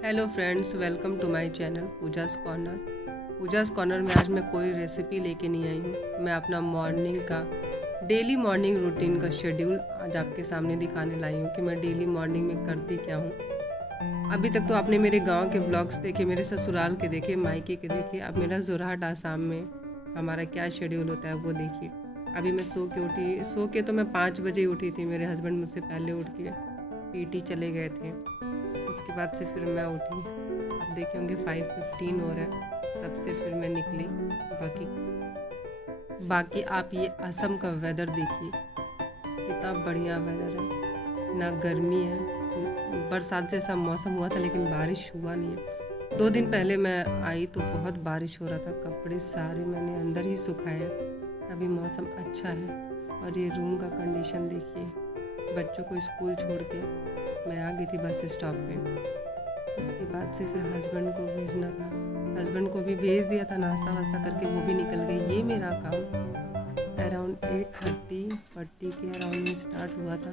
Hello friends, welcome to my channel Pooja's corner. Pooja's corner में आज मैं कोई रेसिपी लेके नहीं आई हूँ। मैं अपना डेली मॉर्निंग रूटीन का शेड्यूल आज आपके सामने दिखाने लाई हूँ कि मैं डेली मॉर्निंग में करती क्या हूँ। अभी तक तो आपने मेरे गांव के व्लॉग्स देखे, मेरे ससुराल के देखे, मायके के देखे। अब मेरा जोरहाट आसाम में हमारा क्या शेड्यूल होता है वो देखिए। अभी मैं सो के तो मैं 5 बजे उठी थी। मेरे हस्बैंड मुझसे पहले उठ के पीटी चले गए थे। उसके बाद से फिर मैं उठी। अब देखे होंगे 5:15 हो रहा है, तब से फिर मैं निकली। बाकी आप ये असम का वेदर देखिए, कितना बढ़िया वेदर है। ना गर्मी है, बरसात जैसा मौसम हुआ था लेकिन बारिश हुआ नहीं है। 2 दिन पहले मैं आई तो बहुत बारिश हो रहा था, कपड़े सारे मैंने अंदर ही सुखाए। अभी मौसम अच्छा है। और ये रूम का कंडीशन देखिए। बच्चों को स्कूल छोड़ के मैं आ गई थी बस स्टॉप पे। उसके बाद से फिर हस्बैंड को भेजना था, हस्बैंड को भी भेज दिया था, नाश्ता वास्ता करके वो भी निकल गई। ये मेरा काम अराउंड 8:30 के अराउंड में स्टार्ट हुआ था।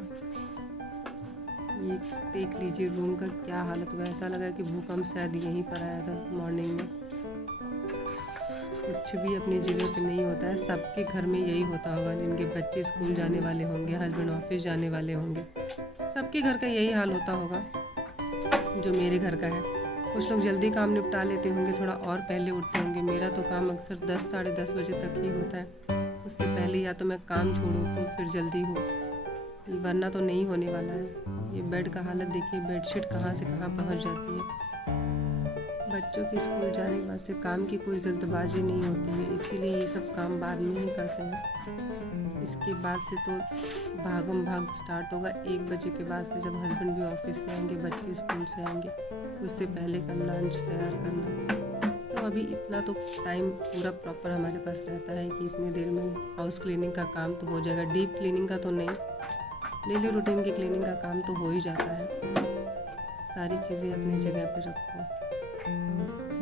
ये देख लीजिए रूम का क्या हालत हुआ। ऐसा लगा कि भूकंप शायद यहीं पर आया था मॉर्निंग में। कुछ भी अपनी जगह पे नहीं होता है। सबके घर में यही होता होगा, जिनके बच्चे स्कूल जाने वाले होंगे, हस्बैंड ऑफिस जाने वाले होंगे, सबके घर का यही हाल होता होगा जो मेरे घर का है। कुछ लोग जल्दी काम निपटा लेते होंगे, थोड़ा और पहले उठते होंगे। मेरा तो काम अक्सर 10 साढ़े 10 बजे तक ही होता है। उससे पहले या तो मैं काम छोड़ूँ तो फिर जल्दी हो, वरना तो नहीं होने वाला है। ये बेड का हालत देखिए, बेडशीट कहाँ से कहाँ पहुँच जाती है। बच्चों के स्कूल जाने के बाद से काम की कोई जल्दबाजी नहीं होती है, इसीलिए ये सब काम बाद में ही करते हैं। इसके बाद से तो भागम भाग स्टार्ट होगा 1 बजे के बाद से, जब हस्बैंड भी ऑफिस से आएंगे, बच्चे स्कूल से आएंगे। उससे पहले का लंच तैयार करना। तो अभी इतना तो टाइम पूरा प्रॉपर हमारे पास रहता है कि इतनी देर में हाउस क्लीनिंग का काम तो हो जाएगा। डीप क्लीनिंग का तो नहीं, डेली रूटीन की क्लीनिंग का काम तो हो ही जाता है। सारी चीज़ें अपनी जगह पर रखो।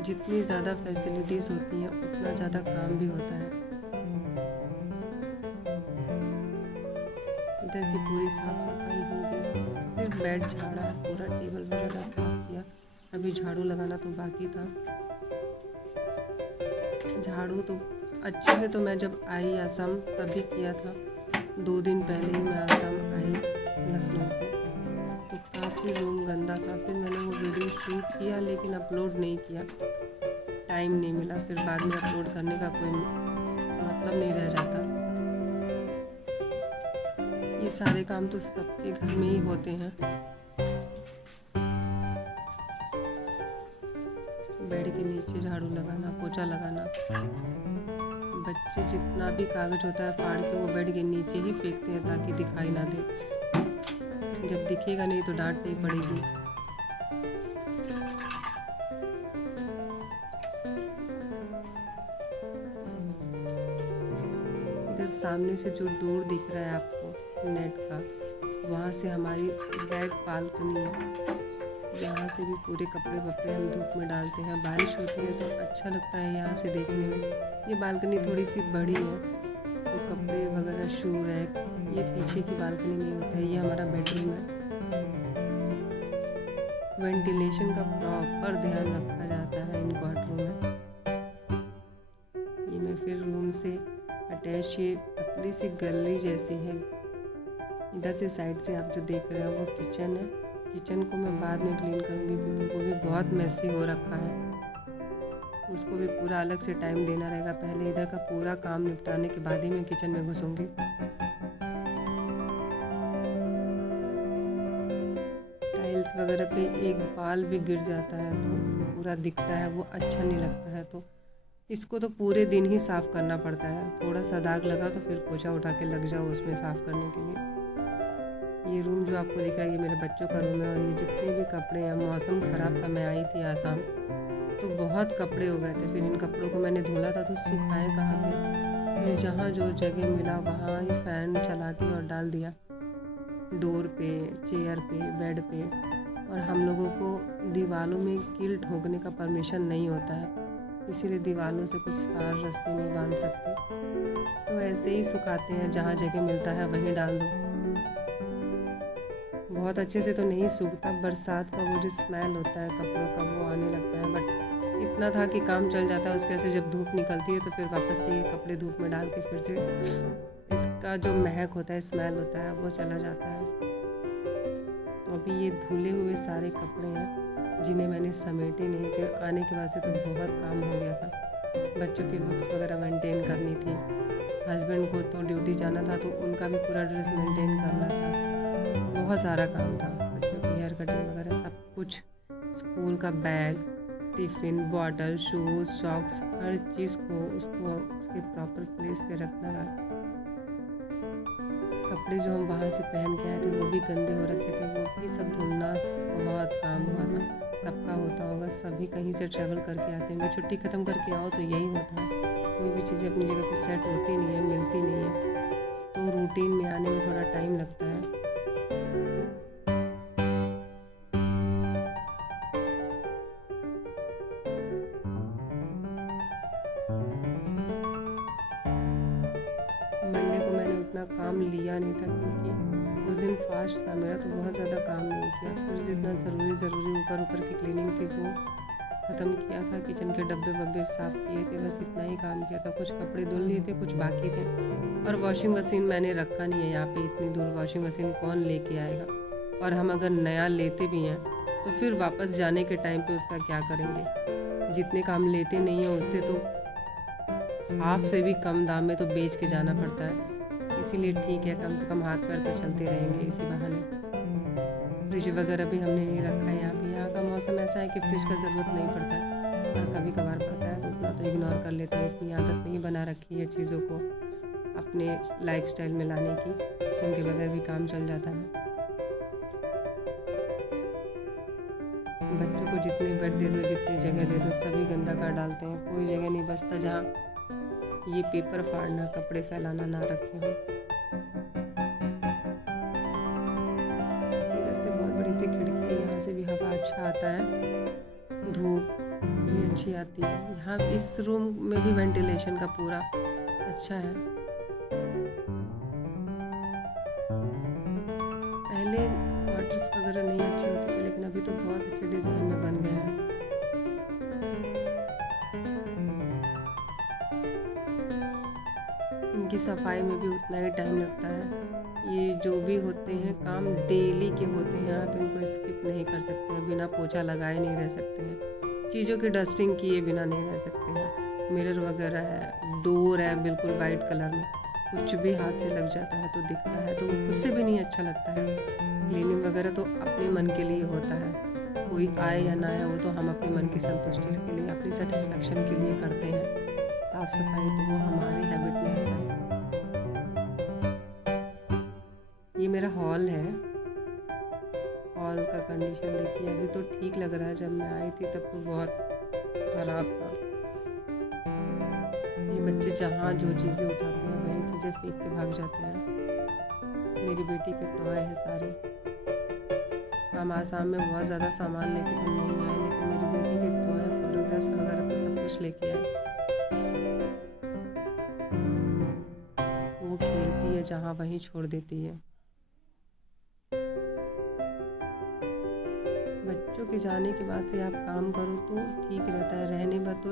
जितनी ज़्यादा फैसिलिटीज़ होती हैं उतना ज़्यादा काम भी होता है। इधर की पूरी साफ सफाई हो गई, सिर्फ बेड झाड़ा, पूरा टेबल वगैरह साफ किया। अभी झाड़ू लगाना तो बाकी था। झाड़ू तो अच्छे से तो मैं जब आई असम तभी किया था। 2 दिन पहले ही मैं असम आई लखनऊ से, तो काफ़ी रूम गंदा था। फिर मैंने वो वीडियो शूट किया लेकिन अपलोड नहीं किया, टाइम नहीं मिला। फिर बाद में अपलोड करने का कोई मतलब नहीं रह जाता। ये सारे काम तो सबके घर में ही होते हैं। बेड के नीचे झाड़ू लगाना, पोछा लगाना। बच्चे जितना भी कागज होता है फाड़ के वो बेड के नीचे ही फेंकते हैं ताकि दिखाई ना दे। जब दिखेगा नहीं तो डांट नहीं पड़ेगी। इधर सामने से जो डोर दिख रहा है आपको नेट का, वहाँ से हमारी बैक बालकनी है। यहाँ से भी पूरे कपड़े वपड़े हम धूप में डालते हैं। बारिश होती है तो अच्छा लगता है यहाँ से देखने में। ये बालकनी थोड़ी सी बड़ी है तो कपड़े वगैरह शू रैक ये पीछे की बालकनी में ही होता है। ये हमारा बेडरूम है। वेंटिलेशन का प्रॉपर ध्यान रखा जाता है इन क्वार्टरों में। ये मैं फिर रूम से अटैच, ये पतली सी गली जैसी है। इधर से साइड से आप जो देख रहे हो वो किचन है। किचन को मैं बाद में क्लीन करूँगी क्योंकि वो भी बहुत मेसी हो रखा है। उसको भी पूरा अलग से टाइम देना रहेगा। पहले इधर का पूरा काम निपटाने के बाद ही मैं किचन में घुसूँगी। टाइल्स वगैरह पे एक बाल भी गिर जाता है तो पूरा दिखता है, वो अच्छा नहीं लगता है। तो इसको तो पूरे दिन ही साफ़ करना पड़ता है। थोड़ा सा दाग लगा तो फिर पोछा उठा के लग जाओ उसमें साफ़ करने के लिए। ये रूम जो आपको दिख रहा है ये मेरे बच्चों का रूम है। और ये जितने भी कपड़े हैं, मौसम ख़राब था, मैं आई थी आसाम तो बहुत कपड़े हो गए थे। फिर इन कपड़ों को मैंने धुला था तो सुखाए कहाँ पे। फिर जहाँ जो जगह मिला वहाँ ही फ़ैन चला के और डाल दिया, डोर पे, चेयर पे, बेड पे। और हम लोगों को दीवारों में कील ठोकने का परमिशन नहीं होता है, इसीलिए दीवारों से कुछ तार रस्सी नहीं बांध सकते। तो ऐसे ही सुखाते हैं, जहाँ जगह मिलता है वहीं डाल दो। बहुत अच्छे से तो नहीं सूखता, बरसात का वो जो स्मेल होता है कपड़ों का वो आने लगता है। बट इतना था कि काम चल जाता है। उसके वजह से जब धूप निकलती है तो फिर वापस से ये कपड़े धूप में डाल के फिर से इसका जो महक होता है, स्मेल होता है, वो चला जाता है। तो अभी ये धुले हुए सारे कपड़े हैं जिन्हें मैंने समेटे नहीं थे। आने के बाद से तो बहुत काम हो गया था। बच्चों की बुक्स वगैरह मेंटेन करनी थी, हस्बैंड को तो ड्यूटी जाना था तो उनका भी पूरा ड्रेस मेंटेन करना था। बहुत सारा काम था, बच्चों की हेयर कटिंग वगैरह सब कुछ, स्कूल का bag, tiffin, bottle, shoes, socks, हर चीज़ को उसको उसके प्रॉपर प्लेस पे रखना था। कपड़े जो हम वहाँ से पहन के आए थे वो भी गंदे हो रखे थे, वो भी सब धुलना बहुत काम हुआ था। सबका होता होगा, सभी कहीं से ट्रैवल करके आते होंगे, छुट्टी ख़त्म करके आओ तो यही होता है। कोई भी चीज़ें अपनी जगह पे सेट होती नहीं है, मिलती नहीं है, तो रूटीन में आने में थोड़ा टाइम लगता है। मंडे को मैंने उतना काम लिया नहीं था क्योंकि उस दिन फास्ट था मेरा, तो बहुत ज़्यादा काम नहीं किया। फिर जितना ज़रूरी ऊपर की क्लीनिंग थी वो ख़त्म किया था। किचन के डब्बे वब्बे साफ़ किए थे, बस इतना ही काम किया था। कुछ कपड़े धुल लिए थे, कुछ बाकी थे। और वॉशिंग मशीन मैंने रखा नहीं है यहाँ पे, इतनी दूर वॉशिंग मशीन कौन लेके आएगा। और हम अगर नया लेते भी हैं तो फिर वापस जाने के टाइम पे उसका क्या करेंगे। जितने काम लेते नहीं हैं उससे तो हाफ से भी कम दाम में तो बेच के जाना पड़ता है। इसीलिए ठीक है, कम से कम हाथ पैर तो चलते रहेंगे इसी बहाने। फ्रिज वगैरह भी हमने नहीं रखा है यहाँ पे। यहाँ का मौसम ऐसा है कि फ्रिज का ज़रूरत नहीं पड़ता है, और कभी कभार पड़ता है तो उतना तो इग्नोर कर लेते हैं। इतनी आदत नहीं बना रखी है चीज़ों को अपने लाइफस्टाइल में लाने की, उनके बगैर भी काम चल जाता है। बच्चों को जितने बेड दे दो, जितनी जगह दे दो, सभी गंदा कर डालते हैं। कोई जगह नहीं बचता जहाँ ये पेपर फाड़ना, कपड़े फैलाना ना रखे हों। इधर से बहुत बड़ी सी खिड़की है, यहाँ से भी हवा अच्छा आता है, धूप भी अच्छी आती है। यहाँ इस रूम में भी वेंटिलेशन का पूरा अच्छा है। पहले क्वार्टर्स वगैरह नहीं अच्छे होते थे, लेकिन अभी तो बहुत अच्छे डिज़ाइन में बन गए हैं। इनकी सफाई में भी उतना ही टाइम लगता है। ये जो भी होते हैं काम डेली के होते हैं, आप इनको स्किप नहीं कर सकते हैं। बिना पोछा लगाए नहीं रह सकते हैं, चीज़ों की डस्टिंग किए बिना नहीं रह सकते हैं। मिरर वगैरह है, डोर है बिल्कुल वाइट कलर में, कुछ भी हाथ से लग जाता है तो दिखता है तो वो खुद से भी नहीं अच्छा लगता है। क्लीनिंग वगैरह तो अपने मन के लिए होता है, कोई आए या ना आए वो तो हम अपने मन की संतुष्टि के लिए, अपनी सेटिस्फैक्शन के लिए करते हैं। साफ़ सफाई तो वो हमारे हैबिट में होता है। ये मेरा हॉल है, हॉल का कंडीशन देखिए, अभी तो ठीक लग रहा है। जब मैं आई थी तब तो बहुत ख़राब था। ये बच्चे जहाँ जो चीज़ें उठाते हैं वही चीज़ें फेंक के भाग जाते हैं। मेरी बेटी के टॉय है सारे। हम आसाम में बहुत ज़्यादा सामान लेके तो नहीं आए, लेकिन मेरी बेटी के टॉय, फोटोग्राफ्स वगैरह तो सब कुछ लेके आए। वो खेलती है जहाँ वहीं छोड़ देती है। बच्चों के जाने के बाद से आप काम करो तो ठीक रहता है, रहने पर तो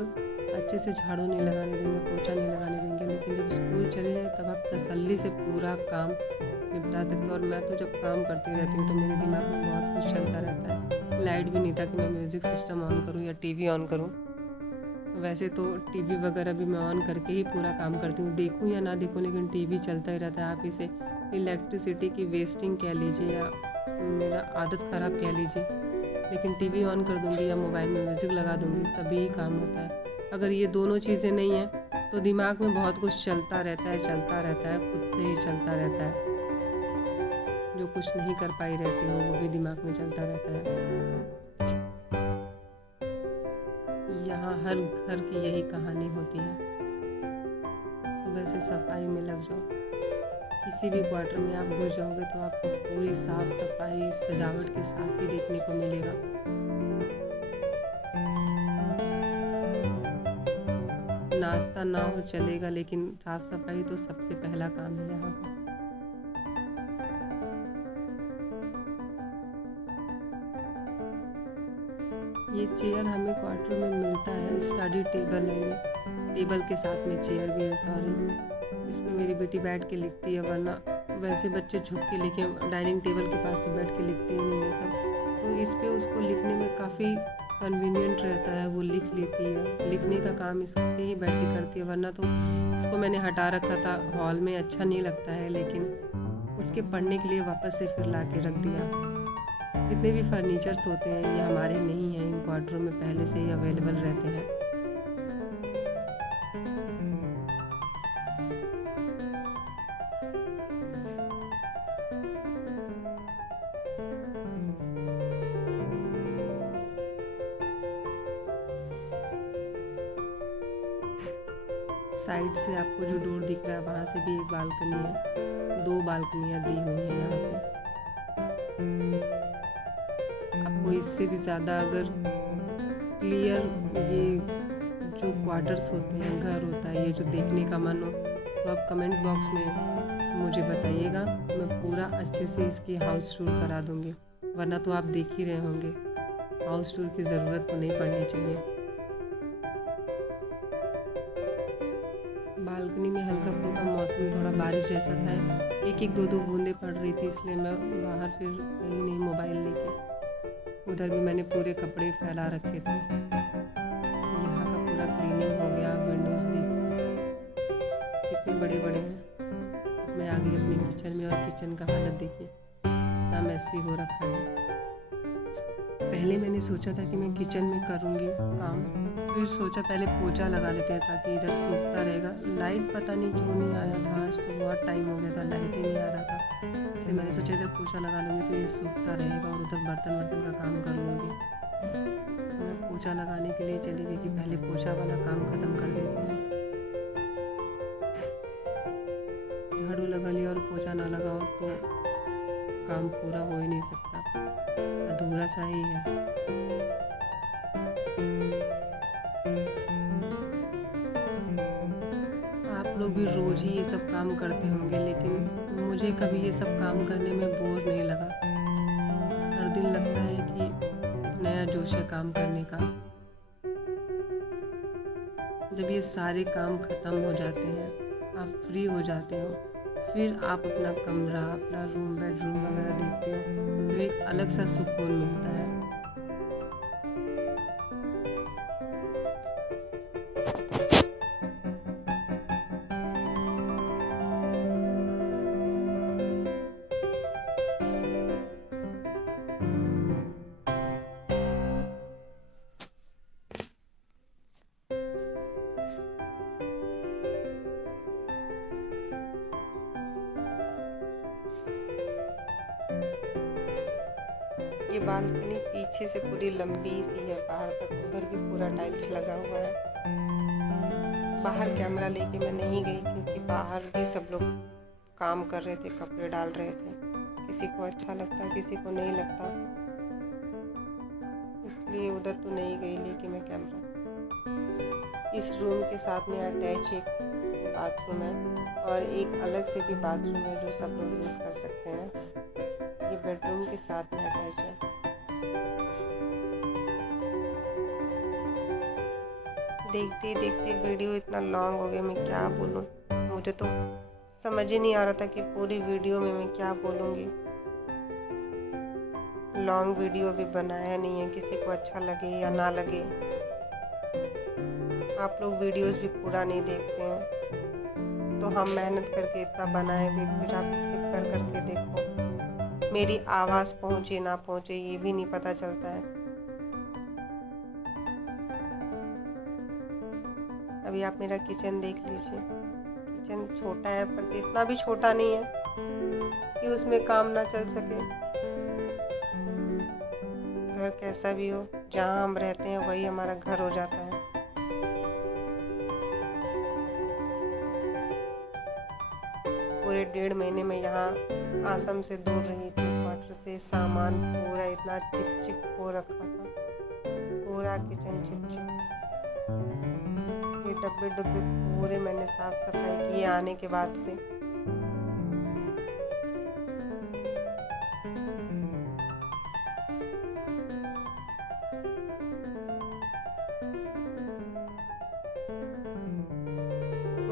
अच्छे से झाड़ू नहीं लगाने देंगे, पोछा नहीं लगाने देंगे, लेकिन जब स्कूल चले जाए तब आप तसल्ली से पूरा काम निपटा सकते हो। और मैं तो जब काम करती रहती हूँ तो मेरे दिमाग में बहुत कुछ चलता रहता है। लाइट भी नहीं था कि मैं म्यूज़िक सिस्टम ऑन करूँ या टीवी ऑन करूँ। वैसे तो टीवी वगैरह भी मैं ऑन करके ही पूरा काम करती हूँ, देखूँ या ना देखूँ, लेकिन टीवी चलता ही रहता है। आप इसे इलेक्ट्रिसिटी की वेस्टिंग कह लीजिए या मेरा आदत ख़राब कह लीजिए, लेकिन टीवी ऑन कर दूँगी या मोबाइल में म्यूज़िक लगा दूँगी तभी ही काम होता है। अगर ये दोनों चीज़ें नहीं हैं तो दिमाग में बहुत कुछ चलता रहता है, खुद से ही चलता रहता है। जो कुछ नहीं कर पाई रहती हूँ वो भी दिमाग में चलता रहता है। यहाँ हर घर की यही कहानी होती है। सुबह से सफाई में लग जाओ, किसी भी क्वार्टर में आप घुस जाओगे तो आपको पूरी साफ सफाई सजावट के साथ ही देखने को मिलेगा। नाश्ता ना हो चलेगा, लेकिन साफ सफाई तो सबसे पहला काम है यहाँ का। ये चेयर हमें क्वार्टर में मिलता है, स्टडी टेबल है ये, टेबल के साथ में चेयर भी है, सॉरी। इसमें मेरी बेटी बैठ के लिखती है, वरना वैसे बच्चे झुक के लिखे, डाइनिंग टेबल के पास तो बैठ के लिखते ही नहीं है सब। तो इस पे उसको लिखने में काफ़ी कन्वीनियंट रहता है, वो लिख लेती है। लिखने का काम इस पे ही बैठ के करती है, वरना तो इसको मैंने हटा रखा था हॉल में, अच्छा नहीं लगता है, लेकिन उसके पढ़ने के लिए वापस से फिर ला के रख दिया। जितने भी फर्नीचर्स होते हैं ये हमारे नहीं हैं, इन क्वार्टरों में पहले से ही अवेलेबल रहते हैं। साइड से आपको जो डोर दिख रहा है वहाँ से भी एक बालकनी है, 2 बालकनियाँ दी हुई हैं यहाँ पे। आपको इससे भी ज़्यादा अगर क्लियर ये जो क्वार्टर्स होते हैं, घर होता है, ये जो देखने का मन हो तो आप कमेंट बॉक्स में मुझे बताइएगा, मैं पूरा अच्छे से इसकी हाउस टूर करा दूँगी। वरना तो आप देख ही रहे होंगे, हाउस टूर की ज़रूरत तो नहीं पड़नी चाहिए। बालकनी में हल्का फुल्का मौसम, थोड़ा बारिश जैसा था, एक 2 बूंदें पड़ रही थी, इसलिए मैं बाहर फिर कहीं नहीं मोबाइल लेके। उधर भी मैंने पूरे कपड़े फैला रखे थे। यहाँ का पूरा क्लीनिंग हो गया, विंडोज़ देखिए कितने बड़े बड़े हैं। मैं आ गई अपने किचन में, और किचन का हालत देखिए क्या मैसी हो रखा है। पहले मैंने सोचा था कि मैं किचन में करूँगी काम, फिर सोचा पहले पोछा लगा लेते हैं ताकि इधर सूखता रहेगा। लाइट पता नहीं क्यों नहीं आया था, आज तो बहुत टाइम हो गया था, लाइट ही नहीं आ रहा था, इसलिए मैंने सोचा इधर पोछा लगा लूँगी तो ये सूखता रहेगा, और उधर बर्तन वर्तन का काम कर लूँगी। तो मैं पोछा लगाने के लिए चली गई कि पहले पोछा वाला काम ख़त्म कर देते हैं। झाड़ू लगा लिया और पोछा ना लगाओ तो काम पूरा हो ही नहीं सकता, अधूरा सा ही है। आप लोग भी रोज़ ही ये सब काम करते होंगे, लेकिन मुझे कभी ये सब काम करने में बोर नहीं लगा। हर दिन लगता है कि एक नया जोश है काम करने का। जब ये सारे काम ख़त्म हो जाते हैं, आप फ्री हो जाते हो, फिर आप अपना कमरा, अपना रूम, बेडरूम वगैरह देखते हो तो एक अलग सा सुकून मिलता है। ये बालकनी पीछे से पूरी लंबी सी है बाहर तक, उधर भी पूरा टाइल्स लगा हुआ है। बाहर कैमरा लेके मैं नहीं गई क्योंकि बाहर भी सब लोग काम कर रहे थे, कपड़े डाल रहे थे, किसी को अच्छा लगता किसी को नहीं लगता, इसलिए उधर तो नहीं गई लेके मैं कैमरा। इस रूम के साथ में अटैच एक बाथरूम है और एक अलग से भी बाथरूम है जो सब लोग यूज़ कर सकते हैं। ये बेडरूम के साथ में अटैच है। देखते ही देखते वीडियो इतना लॉन्ग हो गया, मैं क्या बोलूँ, मुझे तो समझ ही नहीं आ रहा था कि पूरी वीडियो में मैं क्या बोलूँगी। लॉन्ग वीडियो भी बनाया नहीं है, किसी को अच्छा लगे या ना लगे। आप लोग वीडियोस भी पूरा नहीं देखते हैं, तो हम मेहनत करके इतना बनाए भी फिर आप स्किप कर करके देखो। मेरी आवाज़ पहुँचे ना पहुँचे ये भी नहीं पता चलता है। अभी आप मेरा किचन देख लीजिए। किचन छोटा है पर इतना भी छोटा नहीं है कि उसमें काम ना चल सके। घर कैसा भी हो, जहाँ हम रहते हैं वही हमारा घर हो जाता है। पूरे 1.5 महीने में यहाँ आश्रम से दूर रही थी, क्वार्टर से, सामान पूरा इतना चिप चिप हो रखा था, पूरा किचन चिप चिप। ये डब्बे डब्बे पूरे मैंने साफ सफाई किए आने के बाद से।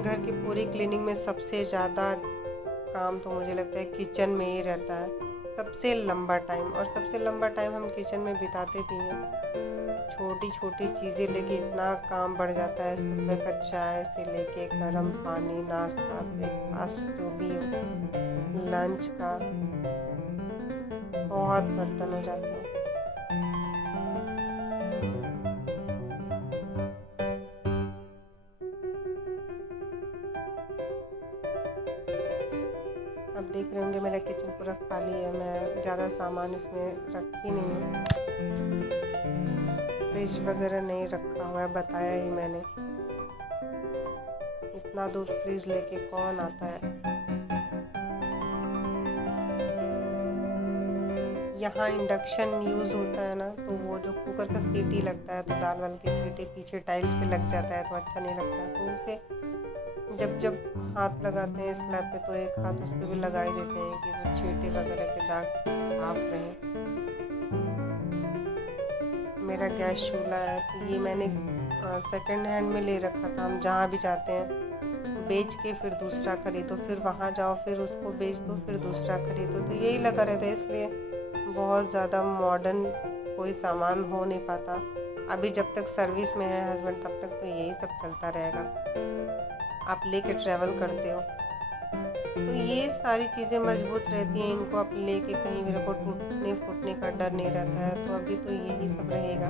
घर की पूरी क्लीनिंग में सबसे ज़्यादा काम तो मुझे लगता है किचन में ही रहता है, सबसे लंबा टाइम। और सबसे लंबा टाइम हम किचन में बिताते भी हैं। छोटी छोटी चीज़ें लेके इतना काम बढ़ जाता है, सुबह का चाय से लेके गर्म पानी, नाश्ता, ब्रेकफास्ट, जो भी हो, लंच का, बहुत बर्तन हो जाते हैं। अब देख रहे होंगे मेरा किचन पूरा खाली है, मैं ज़्यादा सामान इसमें रखी नहीं हूँ। फ्रिज वगैरह नहीं रखा हुआ है, बताया ही मैंने। इतना दूर फ्रिज लेके कौन आता है। यहाँ इंडक्शन यूज़ होता है ना, तो वो जो कुकर का सीटी लगता है तो दाल वाल के छींटे पीछे टाइल्स पे लग जाता है, तो अच्छा नहीं लगता है। तो उसे जब हाथ लगाते हैं स्लैब पे तो एक हाथ उस पर भी लगा ही देते हैं कि वो छींटे वगैरह के दाग साफ रहें। मेरा गैस चूल्हा है, तो ये मैंने सेकंड हैंड में ले रखा था। हम जहाँ भी जाते हैं बेच के फिर दूसरा खरीदो, फिर वहाँ जाओ फिर उसको बेच दो, फिर दूसरा खरीदो, तो यही लगा रहता है। इसलिए बहुत ज़्यादा मॉडर्न कोई सामान हो नहीं पाता। अभी जब तक सर्विस में है हस्बैंड तब तक तो यही सब चलता रहेगा। आप लेके ट्रैवल करते हो तो ये सारी चीज़ें मजबूत रहती हैं, इनको आप लेके कहीं भी रखो, टूटने फूटने का डर नहीं रहता है। तो अभी तो यही सब रहेगा।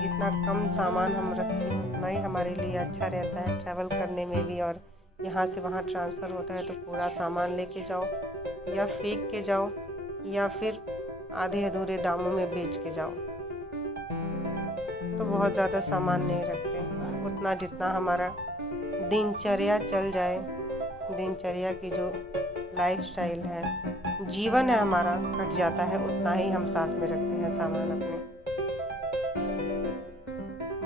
जितना कम सामान हम रखें उतना ही हमारे लिए अच्छा रहता है ट्रैवल करने में भी। और यहाँ से वहाँ ट्रांसफ़र होता है तो पूरा सामान लेके जाओ या फेंक के जाओ या फिर आधे अधूरे दामों में बेच के जाओ। तो बहुत ज़्यादा सामान नहीं रखते, उतना जितना हमारा दिनचर्या चल जाए, दिनचर्या की जो लाइफस्टाइल है, जीवन है हमारा, कट जाता है, उतना ही हम साथ में रखते हैं सामान अपने।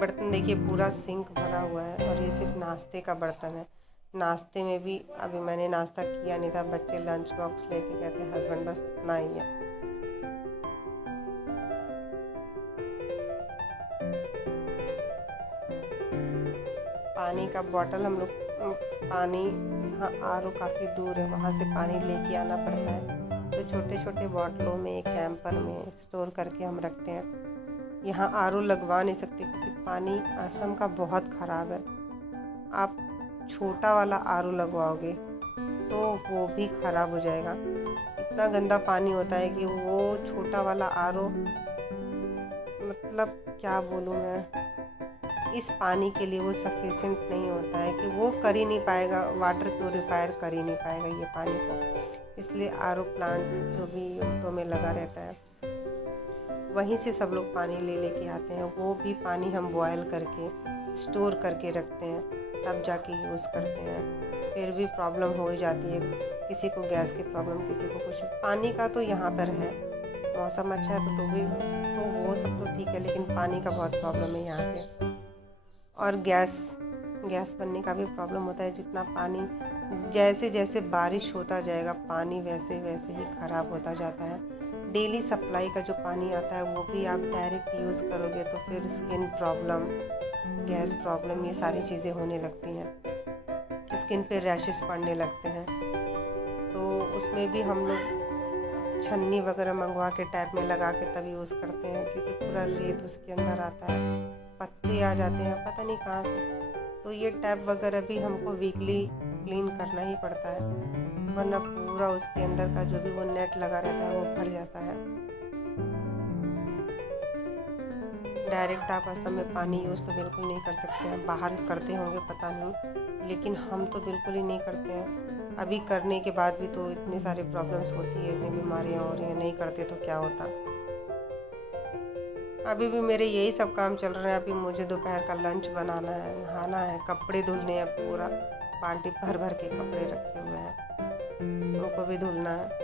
बर्तन देखिए पूरा सिंक भरा हुआ है और ये सिर्फ नाश्ते का बर्तन है। नाश्ते में भी अभी मैंने नाश्ता किया नहीं था, बच्चे लंच बॉक्स लेके गए थे, हस्बैंड बस उतना ही है। पानी का बॉटल हम लोग पानी यहाँ आर ओ काफ़ी दूर है, वहाँ से पानी लेके आना पड़ता है। तो छोटे छोटे बॉटलों में एक कैंपर में स्टोर करके हम रखते हैं। यहाँ आर ओ लगवा नहीं सकते क्योंकि पानी असम का बहुत ख़राब है। आप छोटा वाला आर ओ लगवाओगे तो वो भी ख़राब हो जाएगा। इतना गंदा पानी होता है कि वो छोटा वाला आर ओ, मतलब क्या बोलूँ मैं, इस पानी के लिए वो सफिशिएंट नहीं होता है कि वो कर ही नहीं पाएगा, वाटर प्योरीफायर कर ही नहीं पाएगा ये पानी को। इसलिए आरओ प्लांट जो भी यूनिटों में लगा रहता है वहीं से सब लोग पानी ले लेके आते हैं। वो भी पानी हम बॉयल करके स्टोर करके रखते हैं, तब जाके यूज़ करते हैं। फिर भी प्रॉब्लम हो ही जाती है, किसी को गैस की प्रॉब्लम, किसी को कुछ। पानी का तो यहाँ पर है, मौसम अच्छा है तो भी तो वो सब तो ठीक है, लेकिन पानी का बहुत प्रॉब्लम है यहाँ पे। और गैस बनने का भी प्रॉब्लम होता है। जितना पानी, जैसे जैसे बारिश होता जाएगा पानी वैसे वैसे ही ख़राब होता जाता है। डेली सप्लाई का जो पानी आता है वो भी आप डायरेक्ट यूज़ करोगे तो फिर स्किन प्रॉब्लम, गैस प्रॉब्लम, ये सारी चीज़ें होने लगती हैं। स्किन पे रैशेस पड़ने लगते हैं। तो उसमें भी हम लोग छन्नी वगैरह मंगवा के टैप में लगा के तब यूज़ करते हैं, क्योंकि पूरा रेत उसके अंदर आता है, पत्ते आ जाते हैं पता नहीं कहाँ से। तो ये टैप वगैरह भी हमको वीकली क्लीन करना ही पड़ता है, वरना पूरा उसके अंदर का जो भी वो नेट लगा रहता है वो भर जाता है। डायरेक्ट आप असम में पानी यूज़ तो बिल्कुल नहीं कर सकते हैं। बाहर करते होंगे पता नहीं, लेकिन हम तो बिल्कुल ही नहीं करते हैं। अभी करने के बाद भी तो इतनी सारी प्रॉब्लम्स होती है, इतनी बीमारियाँ हो रही हैं, नहीं करते तो क्या होता। अभी भी मेरे यही सब काम चल रहे हैं। अभी मुझे दोपहर का लंच बनाना है, नहाना है, कपड़े धुलने हैं, पूरा बाल्टी भर भर के कपड़े रखे हुए हैं, उनको भी धुलना है।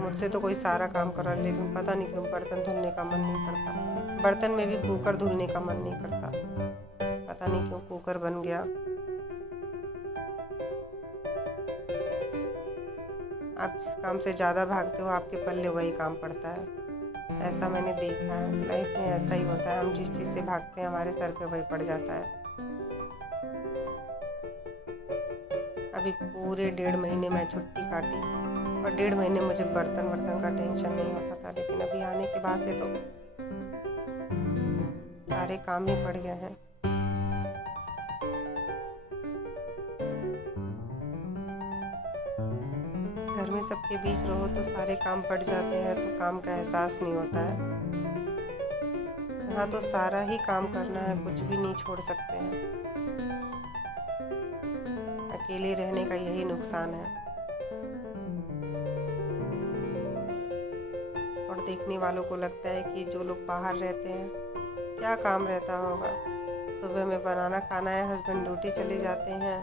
मुझसे तो कोई सारा काम करा, लेकिन पता नहीं क्यों बर्तन धुलने का मन नहीं करता। बर्तन में भी कुकर धुलने का मन नहीं करता, पता नहीं क्यों कुकर बन गया। आप जिस काम से ज़्यादा भागते हो आपके पल्ले वही काम पड़ता है। ऐसा मैंने देखा है, लाइफ में ऐसा ही होता है, हम जिस चीज़ से भागते हैं हमारे सर पे वही पड़ जाता है। अभी पूरे 1.5 महीने मैं छुट्टी काटी और 1.5 महीने मुझे बर्तन का टेंशन नहीं होता था, लेकिन अभी आने के बाद से तो सारे काम ही पड़ गए हैं। घर में सबके बीच रहो तो सारे काम पड़ जाते हैं, तो काम का एहसास नहीं होता है। यहाँ तो सारा ही काम करना है, कुछ भी नहीं छोड़ सकते हैं। अकेले रहने का यही नुकसान है। और देखने वालों को लगता है कि जो लोग बाहर रहते हैं क्या काम रहता होगा, सुबह में बनाना खाना है, हस्बैंड ड्यूटी चले जाते हैं,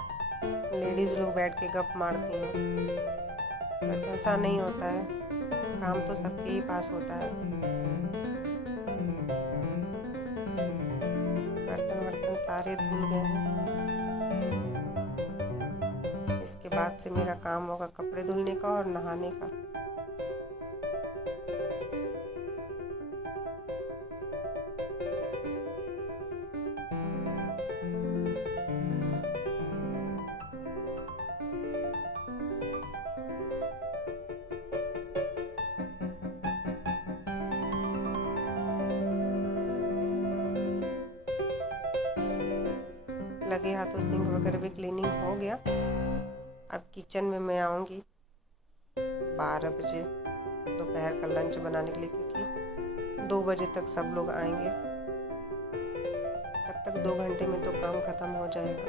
लेडीज़ लोग बैठ के गप मारती हैं। बट ऐसा नहीं होता है, काम तो सबके ही पास होता है। बर्तन सारे धुल गए हैं। इसके बाद से मेरा काम होगा कपड़े धुलने का और नहाने का। लगे हाथों सिंक वगैरह भी क्लीनिंग हो गया। अब किचन में मैं आऊँगी 12 बजे दोपहर का लंच बनाने के लिए, क्योंकि 2 बजे तक सब लोग आएंगे। तब तक 2 घंटे में तो काम ख़त्म हो जाएगा।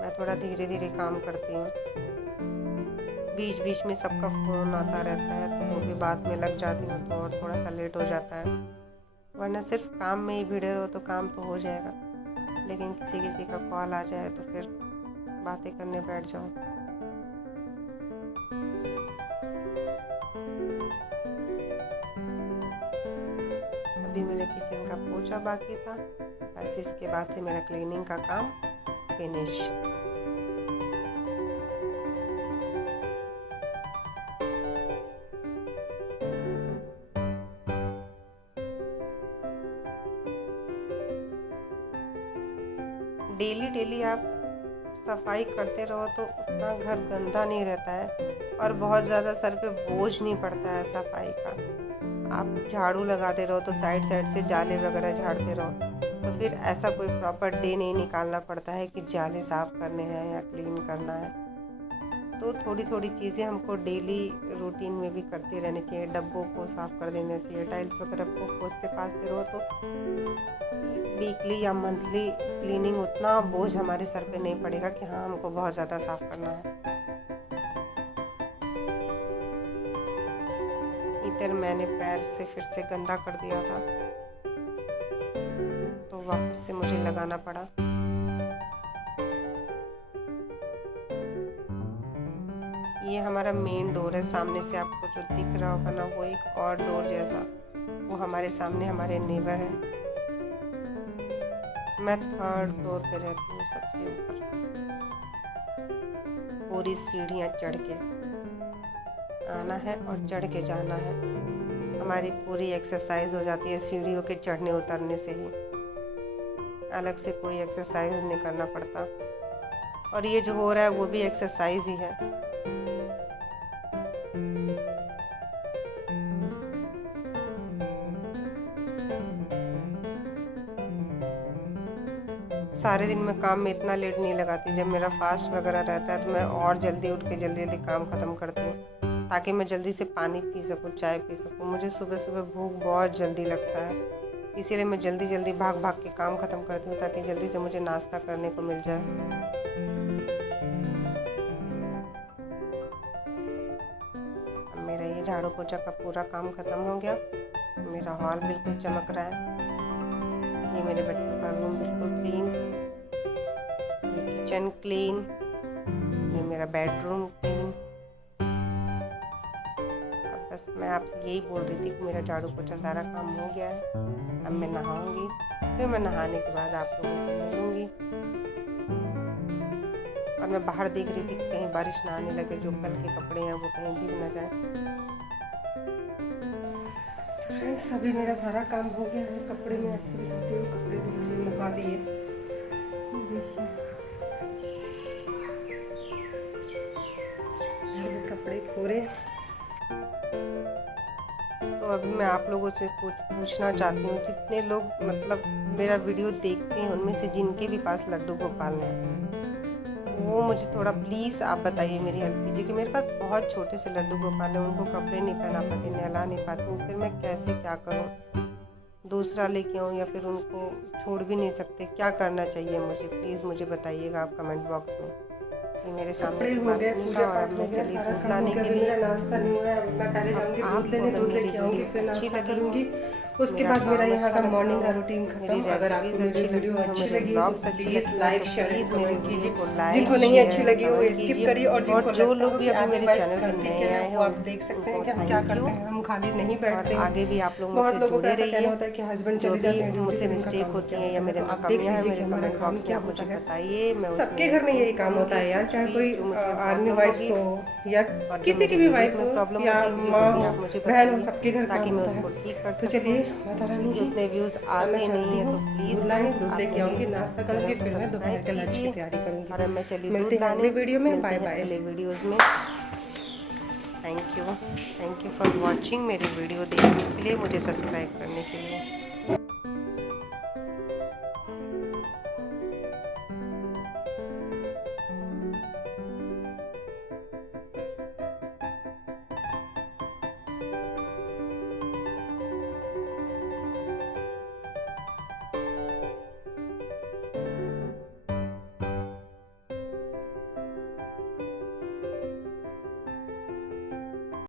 मैं थोड़ा धीरे धीरे काम करती हूँ, बीच बीच में सबका फ़ोन आता रहता है, तो वो भी बात में लग जाती हूँ, तो और थोड़ा सा लेट हो जाता है। वरना सिर्फ काम में ही भिड़े रहो तो काम तो हो जाएगा, लेकिन किसी का कॉल आ जाए तो फिर बातें करने बैठ जाओ। अभी मेरे किचन का पोछा बाकी था, बस इसके बाद से मेरा क्लीनिंग का काम फिनिश। डेली आप सफाई करते रहो तो उतना घर गंदा नहीं रहता है और बहुत ज़्यादा सर पे बोझ नहीं पड़ता है सफाई का। आप झाड़ू लगाते रहो तो साइड से जाले वगैरह झाड़ते रहो, तो फिर ऐसा कोई प्रॉपर डे नहीं निकालना पड़ता है कि जाले साफ़ करने हैं या क्लीन करना है। तो थोड़ी थोड़ी चीज़ें हमको डेली रूटीन में भी करते रहनी चाहिए। डब्बों को साफ़ कर देना चाहिए, टाइल्स वगैरह को पोंछते पाछते रहो तो वीकली या मंथली क्लीनिंग उतना बोझ हमारे सर पे नहीं पड़ेगा कि हाँ हमको बहुत ज़्यादा साफ़ करना है। इधर मैंने पैर से फिर से गंदा कर दिया था, तो वापस से मुझे लगाना पड़ा। ये हमारा मेन डोर है, सामने से आपको जो दिख रहा होगा ना, वो एक और डोर जैसा, वो हमारे सामने हमारे नेबर है। मैं 3rd फ्लोर पे रहती हूँ, सबसे ऊपर। पूरी सीढ़ियाँ चढ़ के आना है और चढ़ के जाना है। हमारी पूरी एक्सरसाइज हो जाती है सीढ़ियों के चढ़ने उतरने से ही, अलग से कोई एक्सरसाइज नहीं करना पड़ता। और ये जो हो रहा है वो भी एक्सरसाइज ही है। सारे दिन में काम में इतना लेट नहीं लगाती। जब मेरा फास्ट वगैरह रहता है तो मैं और जल्दी उठ के जल्दी काम ख़त्म करती हूँ, ताकि मैं जल्दी से पानी पी सकूँ, चाय पी सकूँ। मुझे सुबह सुबह भूख बहुत जल्दी लगता है, इसीलिए मैं जल्दी भाग के काम ख़त्म करती हूँ, ताकि जल्दी से मुझे नाश्ता करने को मिल जाए। अब मेरा ये झाड़ू पोछा का पूरा काम ख़त्म हो गया। मेरा हॉल बिल्कुल चमक रहा है। ये मेरे बच्चों का रूम बिल्कुल क्लीन, ये किचन क्लीन, ये मेरा बेडरूम क्लीन। अब बस मैं आपसे यही बोल रही थी कि मेरा झाड़ू पोछा सारा काम हो गया है। अब मैं नहाऊंगी, फिर मैं नहाने के बाद आप लोगों से मिलूंगी। और मैं बाहर देख रही थी कि कहीं बारिश ना आने लगे, जो कल के कपड़े हैं वो कहीं भीग ना जाए। फ्रेंड्स अभी मेरा सारा काम हो गया है। कपड़े में आपको दिखाती हूँ, कपड़े धो लिए, नहा दिए। देखिए कपड़े पूरे। तो अभी मैं आप लोगों से कुछ पूछना चाहती हूँ, जितने लोग मतलब मेरा वीडियो देखते हैं उनमें से जिनके भी पास लड्डू गोपाल हैं, वो मुझे थोड़ा प्लीज़ आप बताइए, मेरी हेल्प कीजिए कि मेरे पास बहुत छोटे से लड्डू गोपाल हैं, उनको कपड़े नहीं पहना पाती, नहला नहीं पाती हूँ, फिर मैं कैसे क्या करूँ? दूसरा लेके आऊँ या फिर उनको छोड़ भी नहीं सकते? क्या करना चाहिए मुझे? प्लीज़ मुझे बताइएगा आप कमेंट बॉक्स में। ये मेरे सामने हो गया, पूजा पाठ हो गया, सारा काम हो गया, मेरा नाश्ता नहीं हुआ है। मैं पहले जाऊँगी दूध लेने, दूध लेके आऊँगी, फिर नाश्ता करूँगी। उसके बाद मेरा यहाँ का मॉर्निंग का रूटीन खत्म। अगर आपको मेरी वीडियो अच्छी लगी हो तो प्लीज़ लाइक शेयर कमेंट कीजिए। जिनको नहीं अच्छी लगी हो स्किप करिए, और जिनको जो लोग भी अभी मेरे चैनल पर नए आए हैं वो आप देख सकते हैं कि हम क्या करते हैं। हम खाली नहीं बैठते हैं, आगे भी आप लोग मुझसे जुड़े रहिए। होता है कि हस्बैंड चले जाते हैं, मुझसे मिस्टेक होती है या मेरे अंदर कमियां हैं, मेरे कमेंट बॉक्स में आप मुझे बताइए। मैं सबके घर में यही काम होता है यार, चाहे कोई आर्मी वाइफ हो या किसी की भी वाइफ हो या माँ हो, बहन हो, सबके घर ताकि मैं उसको ठीक कर सकूं। तो चलिए माता रानी जी, उतने व्यूज आते नहीं है तो प्लीज लाइक दूध लेके आऊंगी, नाश्ता करूंगी, फिर मैं दोपहर के लंच की तैयारी करूंगी। और मैं चलिए मिलते हैं अगले वीडियो में। बाय बाय अगले वीडियोस में। Thank you for watching. मेरी वीडियो देखने के लिए, मुझे सब्सक्राइब करने के लिए।